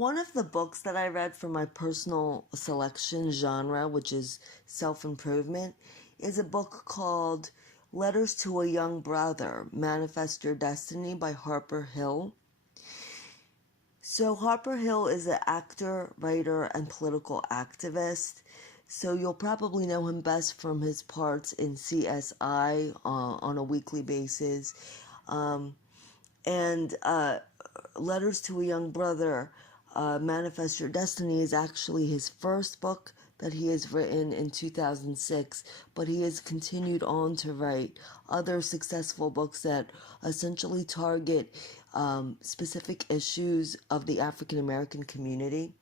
One of the books that I read for my personal selection genre, which is self-improvement, is a book called Letters to a Young Brother, Manifest Your Destiny by Harper Hill. So Harper Hill is an actor, writer, and political activist. So you'll probably know him best from his parts in CSI on a weekly basis. And Letters to a Young Brother, Manifest Your Destiny is actually his first book that he has written in 2006, but he has continued on to write other successful books that essentially target specific issues of the African American community.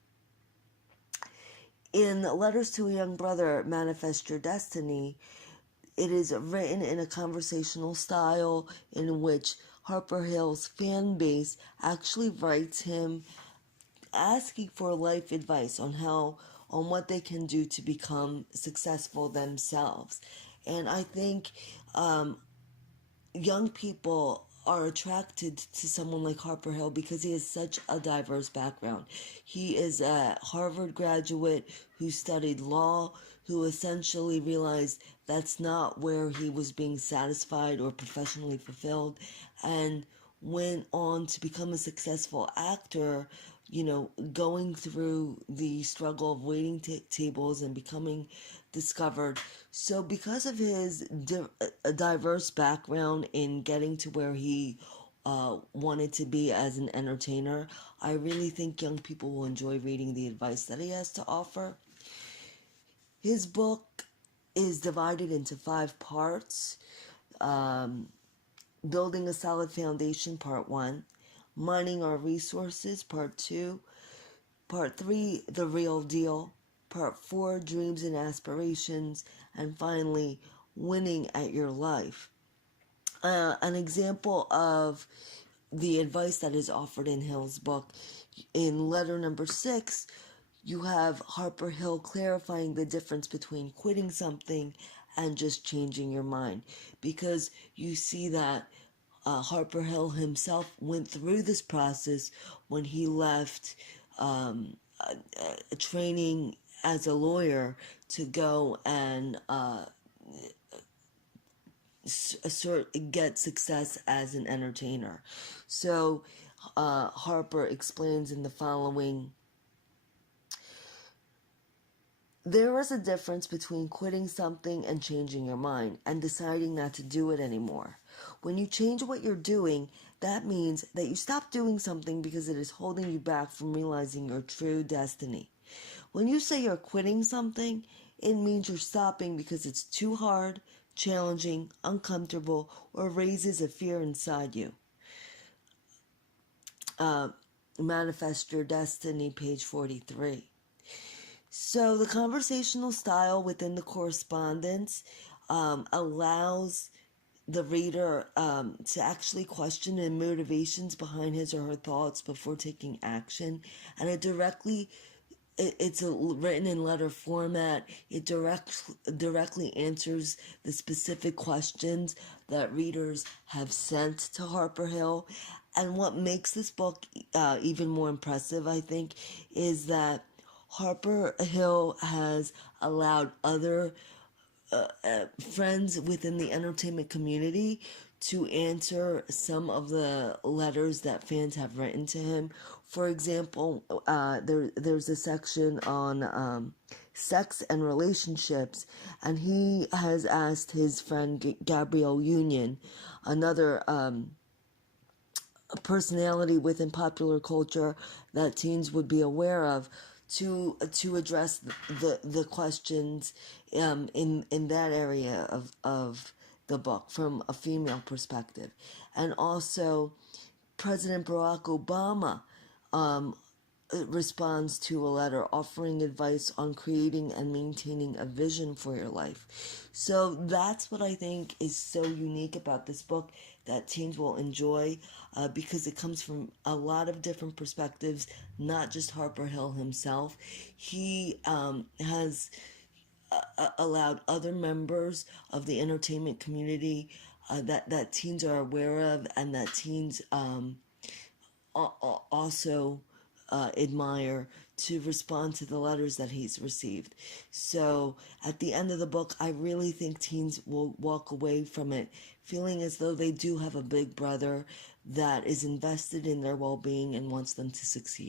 In Letters to a Young Brother, Manifest Your Destiny, it is written in a conversational style in which Harper Hill's fan base actually writes him asking for life advice on what they can do to become successful themselves. And I think young people are attracted to someone like Harper Hill because he has such a diverse background. He is a Harvard graduate who studied law, who essentially realized that's not where he was being satisfied or professionally fulfilled, and went on to become a successful actor, going through the struggle of waiting tables and becoming discovered. So because of his diverse background in getting to where he wanted to be as an entertainer, I really think young people will enjoy reading the advice that he has to offer. His book is divided into 5 parts. Building a Solid Foundation, Part 1. Mining Our Resources, Part 2. Part 3, The Real Deal. Part 4, Dreams and Aspirations. And finally, Winning at Your Life. An example of the advice that is offered in Hill's book, in letter number 6, you have Harper Hill clarifying the difference between quitting something and just changing your mind. Because you see that Harper Hill himself went through this process when he left training as a lawyer to go and get success as an entertainer. So Harper explains in the following: there is a difference between quitting something and changing your mind and deciding not to do it anymore. When you change what you're doing, that means that you stop doing something because it is holding you back from realizing your true destiny. When you say you're quitting something, it means you're stopping because it's too hard, challenging, uncomfortable, or raises a fear inside you. Manifest Your Destiny, page 43. So the conversational style within the correspondence allows the reader to actually question the motivations behind his or her thoughts before taking action, and it's written in letter format. It directly answers the specific questions that readers have sent to Harper Hill. And what makes this book even more impressive, I think, is that Harper Hill has allowed other friends within the entertainment community to answer some of the letters that fans have written to him. For example, there's a section on sex and relationships, and he has asked his friend Gabrielle Union, another personality within popular culture that teens would be aware of, to address the questions in that area of the book from a female perspective. And also President Barack Obama responds to a letter offering advice on creating and maintaining a vision for your life. So that's what I think is so unique about this book that teens will enjoy, because it comes from a lot of different perspectives, not just Harper Hill himself. He has allowed other members of the entertainment community that teens are aware of, and that teens also admire to respond to the letters that he's received. So at the end of the book, I really think teens will walk away from it feeling as though they do have a big brother that is invested in their well-being and wants them to succeed.